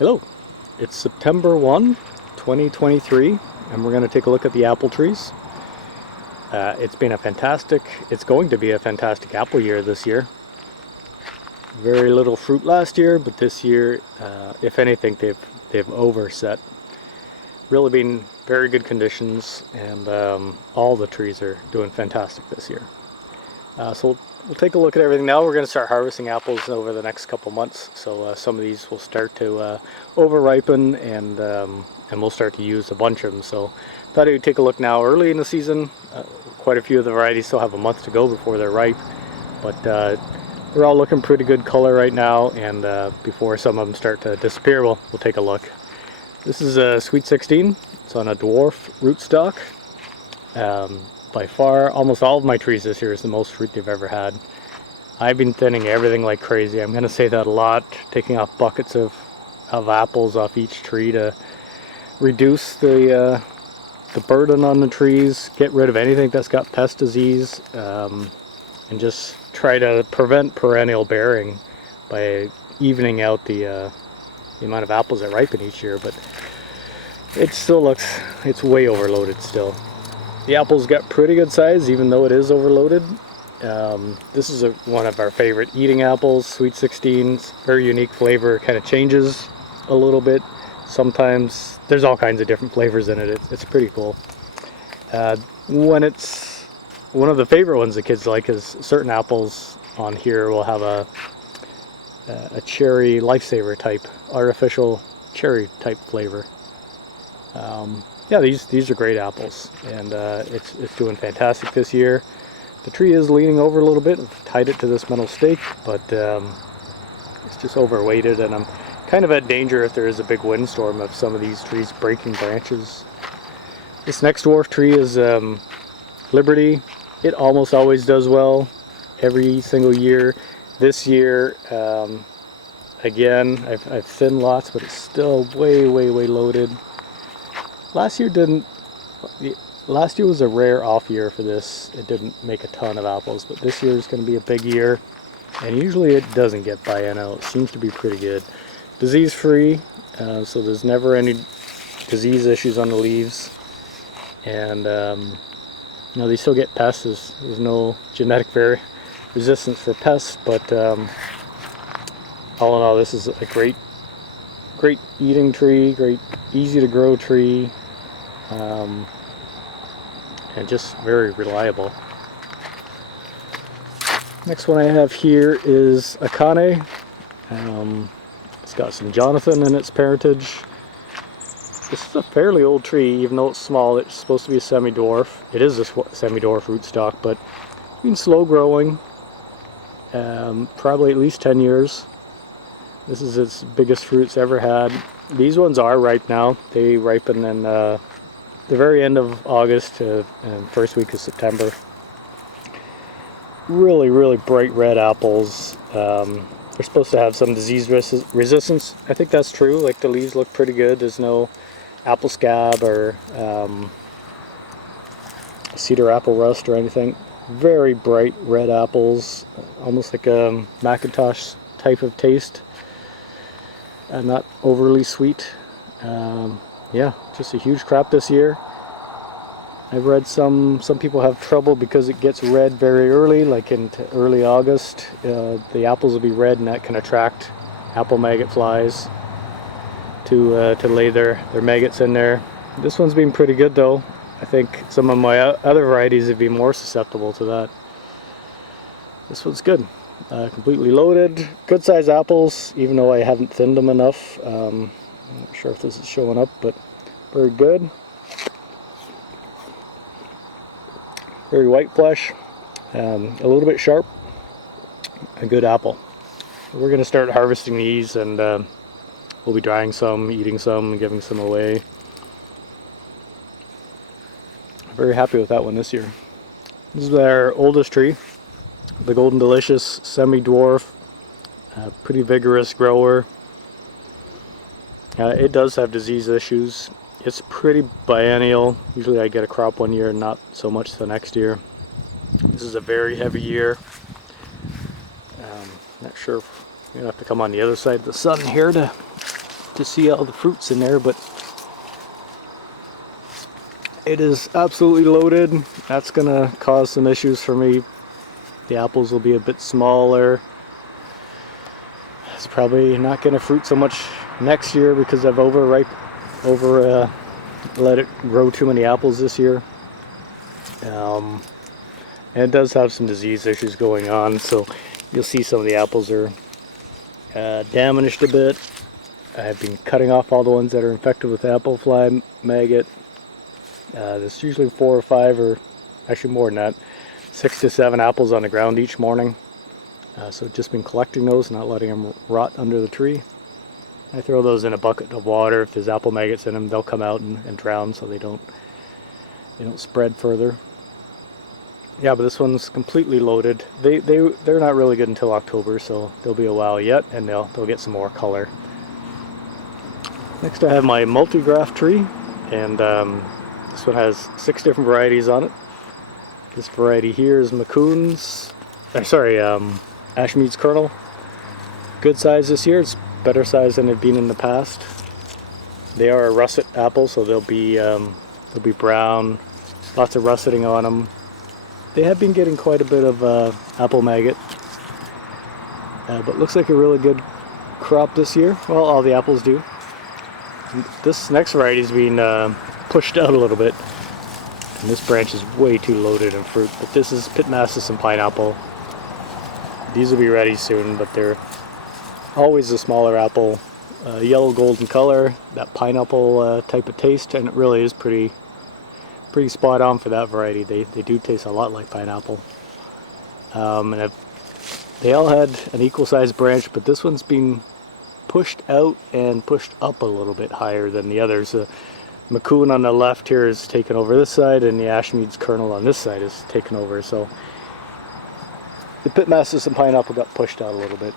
Hello, it's September 1, 2023, and we're going to take a look at the apple trees. It's going to be a fantastic apple year this year. Very little fruit last year, but this year, if anything, they've overset. Really been very good conditions, and all the trees are doing fantastic this year. So we'll take a look at everything now. We're going to start harvesting apples over the next couple months, so some of these will start to over ripen, and we'll start to use a bunch of them. So thought I would take a look now early in the season. Quite a few of the varieties still have a month to go before they're ripe, but they're all looking pretty good color right now, and before some of them start to disappear, we'll take a look. This is a Sweet 16. It's on a Dwarf rootstock. By far, almost all of my trees this year is the most fruit they've ever had. I've been thinning everything like crazy. I'm going to say that a lot, taking off buckets of apples off each tree to reduce the burden on the trees, get rid of anything that's got pest disease, and just try to prevent perennial bearing by evening out the amount of apples that ripen each year. But it still looks, it's way overloaded still. The apples got pretty good size even though it is overloaded. This is one of our favorite eating apples, Sweet 16s. Very unique flavor, kind of changes a little bit. Sometimes there's all kinds of different flavors in it. It's pretty cool. One of the favorite ones the kids like is certain apples on here will have a cherry lifesaver type, artificial cherry type flavor. Yeah, these are great apples, and it's doing fantastic this year. The tree is leaning over a little bit. I've tied it to this metal stake, but it's just overweighted, and I'm kind of at danger if there is a big windstorm of some of these trees breaking branches. This next dwarf tree is Liberty. It almost always does well every single year. This year, again, I've thinned lots, but it's still way loaded. Last year was a rare off year for this. It didn't make a ton of apples, but this year is going to be a big year, and usually it doesn't get biennial. It seems to be pretty good. Disease free, so there's never any disease issues on the leaves, and they still get pests. There's no genetic resistance for pests, but all in all, this is a great eating tree, great easy to grow tree, and just very reliable. Next one I have here is Akane. It's got some Jonathan in its parentage. This is a fairly old tree, even though it's small. It's supposed to be a semi-dwarf. It is a semi-dwarf rootstock, but it's been slow growing, probably at least 10 years. This is its biggest fruit it's ever had. These ones are ripe now. They ripen in the very end of August and first week of September. Really bright red apples. They're supposed to have some disease resistance. I think that's true. Like, the leaves look pretty good. There's no apple scab or cedar apple rust or anything. Very bright red apples, almost like a Macintosh type of taste. Not overly sweet. Yeah, just a huge crop this year. I've read some people have trouble because it gets red very early, like into early August. The apples will be red, and that can attract apple maggot flies to lay their maggots in there. This one's been pretty good though. I think some of my other varieties would be more susceptible to that. This one's good. Completely loaded, good size apples, even though I haven't thinned them enough. I'm not sure if this is showing up, but very good. Very white flesh, a little bit sharp, a good apple. We're going to start harvesting these, and we'll be drying some, eating some, and giving some away. Very happy with that one this year. This is our oldest tree. The Golden Delicious semi-dwarf, pretty vigorous grower. It does have disease issues. It's pretty biennial. Usually I get a crop one year and not so much the next year. This is a very heavy year. Not sure if I'm going to have to come on the other side of the sun here to to see all the fruits in there, but it is absolutely loaded. That's gonna cause some issues for me. The apples will be a bit smaller. It's probably not gonna fruit so much next year because I've let it grow too many apples this year. And it does have some disease issues going on, so you'll see some of the apples are damaged a bit. I've been cutting off all the ones that are infected with apple fly maggot. There's usually 4 or 5, or actually more than that, 6 to 7 apples on the ground each morning. So I've just been collecting those, not letting them rot under the tree. I throw those in a bucket of water. If there's apple maggots in them, they'll come out and drown, so they don't spread further. Yeah, but this one's completely loaded. They're not really good until October, so they'll be a while yet, and they'll get some more color. Next I have my Multigraft Tree, and this one has 6 different varieties on it. This variety here is Macoun's, Ashmead's Kernel. Good size this year. It's better size than they've been in the past. They are a russet apple, so they'll be brown. Lots of russeting on them. They have been getting quite a bit of apple maggot, but looks like a really good crop this year. Well, all the apples do. This next variety is being pushed out a little bit, and this branch is way too loaded in fruit. But this is Pitmaston and pineapple. These will be ready soon, but they're always a smaller apple, yellow golden color, that pineapple type of taste, and it really is pretty spot on for that variety. They do taste a lot like pineapple. And they all had an equal sized branch, but this one's been pushed out and pushed up a little bit higher than the others. Macoun on the left here is taken over this side, and the Ashmead's Kernel on this side is taken over. So the Pitmaston and pineapple got pushed out a little bit.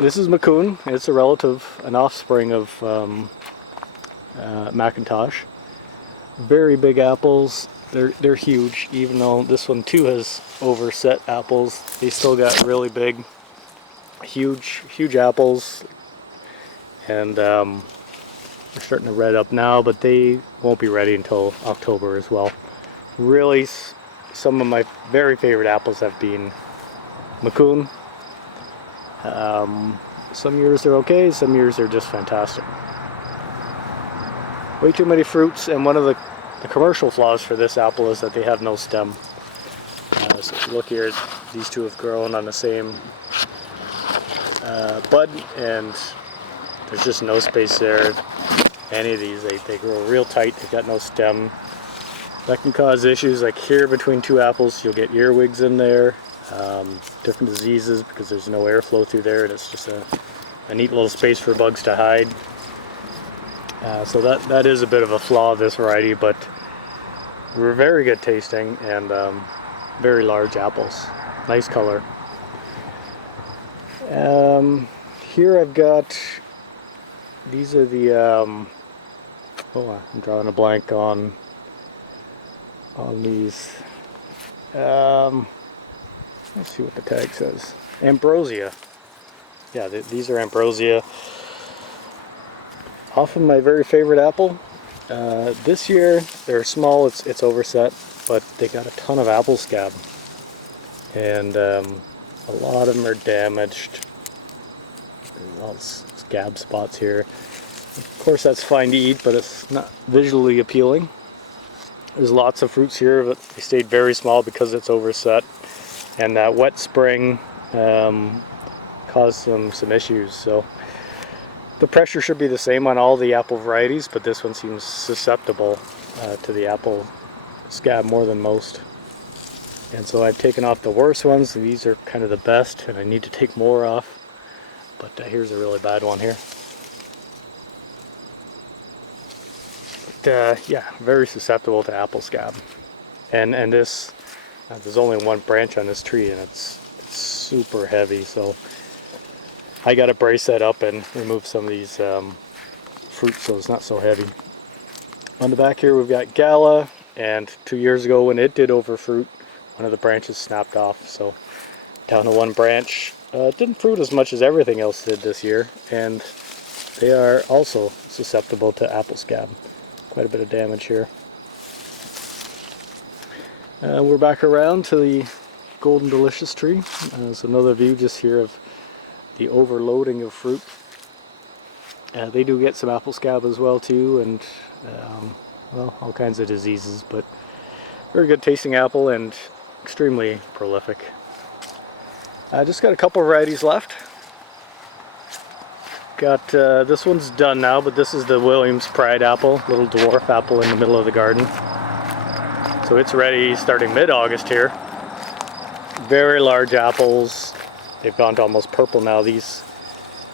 This is Macoun. It's a relative, an offspring of Macintosh. Very big apples. They're huge. Even though this one too has overset apples, they still got really big, huge apples. And they're starting to red up now, but they won't be ready until October as well. Really, some of my very favorite apples have been Macoun. Some years they're okay, some years they're just fantastic. Way too many fruits, and one of the commercial flaws for this apple is that they have no stem. So if you look here, these two have grown on the same bud, and there's just no space there. Any of these, they grow real tight, they've got no stem. That can cause issues like here between 2 apples. You'll get earwigs in there, different diseases because there's no airflow through there, and it's just a neat little space for bugs to hide. So that is a bit of a flaw of this variety, but we're very good tasting and very large apples. Nice color. Here I've got, these are the, I'm drawing a blank on these. Let's see what the tag says. Ambrosia. Yeah, these are Ambrosia. Often my very favorite apple. This year they're small, it's overset, but they got a ton of apple scab, and a lot of them are damaged. There's all scab spots here. Of course that's fine to eat, but it's not visually appealing. There's lots of fruits here, but they stayed very small because it's overset, and that wet spring caused some issues. So the pressure should be the same on all the apple varieties, but this one seems susceptible to the apple scab more than most. And so I've taken off the worst ones. These are kind of the best, and I need to take more off. But here's a really bad one here. But yeah, very susceptible to apple scab. And this, there's only one branch on this tree, and it's super heavy. So I got to brace that up and remove some of these fruit so it's not so heavy. On the back here we've got Gala, and 2 years ago when it did overfruit, one of the branches snapped off, so down to one branch. It didn't fruit as much as everything else did this year, and they are also susceptible to apple scab. Quite a bit of damage here. We're back around to the Golden Delicious tree. There's another view just here of the overloading of fruit. They do get some apple scab as well too, and well, all kinds of diseases, but very good tasting apple and extremely prolific. I just got a couple varieties left. Got this one's done now, but this is the Williams Pride apple, little dwarf apple in the middle of the garden. So it's ready starting mid-August here. Very large apples. They've gone to almost purple now. These,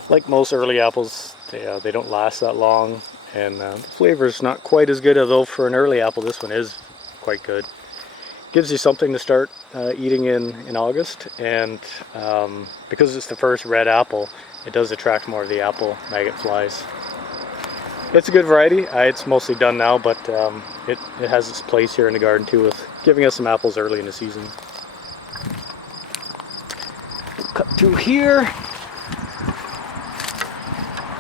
like most early apples, they don't last that long, and the flavor's not quite as good, although for an early apple this one is quite good. Gives you something to start eating in August, and because it's the first red apple, it does attract more of the apple maggot flies. It's a good variety. It's mostly done now, but it has its place here in the garden too, with giving us some apples early in the season. Cut to here.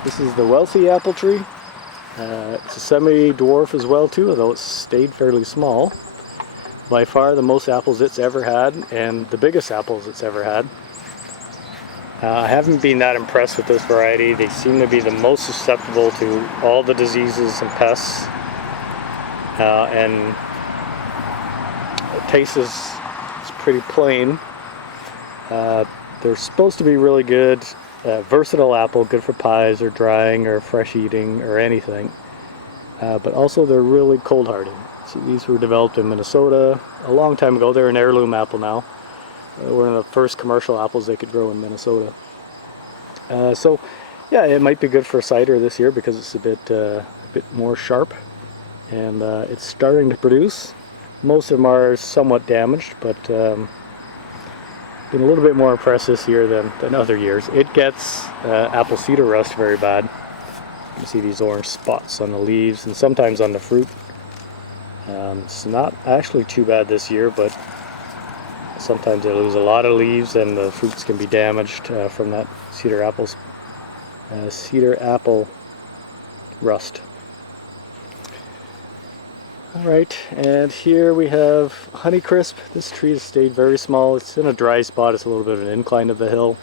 This is the Wealthy apple tree. It's a semi-dwarf as well too, although it's stayed fairly small. By far the most apples it's ever had, and the biggest apples it's ever had. I haven't been that impressed with this variety. They seem to be the most susceptible to all the diseases and pests. And the taste is pretty plain. They're supposed to be really good, versatile apple, good for pies or drying or fresh eating or anything. But also they're really cold hardy. So these were developed in Minnesota a long time ago. They're an heirloom apple now. One of the first commercial apples they could grow in Minnesota. So yeah, it might be good for cider this year because it's a bit more sharp, and it's starting to produce. Most of them are somewhat damaged, but been a little bit more impressed this year than other years. It gets apple cedar rust very bad. You see these orange spots on the leaves and sometimes on the fruit. It's not actually too bad this year, but sometimes they lose a lot of leaves and the fruits can be damaged from that cedar apple rust. Alright, and here we have Honeycrisp. This tree has stayed very small. It's in a dry spot. It's a little bit of an incline of the hill.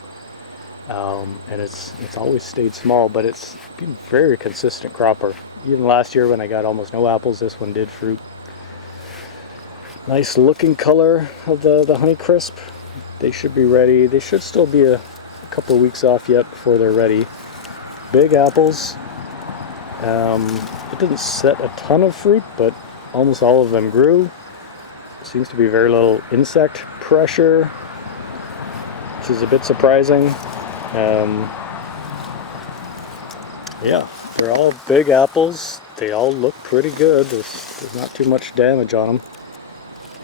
And it's always stayed small, but it's been a very consistent cropper. Even last year when I got almost no apples, this one did fruit. Nice looking color of the Honeycrisp. They should be ready. They should still be a couple of weeks off yet before they're ready. Big apples. It didn't set a ton of fruit, but almost all of them grew. Seems to be very little insect pressure, which is a bit surprising. Yeah, they're all big apples. They all look pretty good. There's not too much damage on them.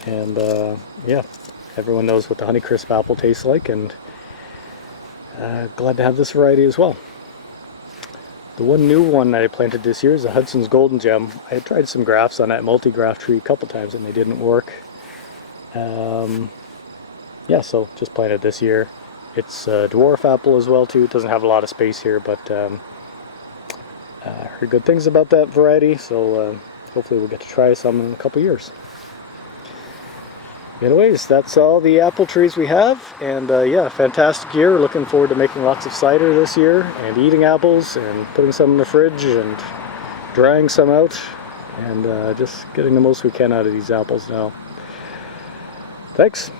And yeah, everyone knows what the Honeycrisp apple tastes like, and glad to have this variety as well. The one new one that I planted this year is the Hudson's Golden Gem. I had tried some grafts on that Multigraft Tree a couple times and they didn't work. Yeah, so just planted this year. It's a dwarf apple as well too. It doesn't have a lot of space here, but heard good things about that variety, so hopefully we'll get to try some in a couple years. Anyways, that's all the apple trees we have, and yeah, fantastic year. Looking forward to making lots of cider this year, and eating apples, and putting some in the fridge, and drying some out, and just getting the most we can out of these apples now. Thanks.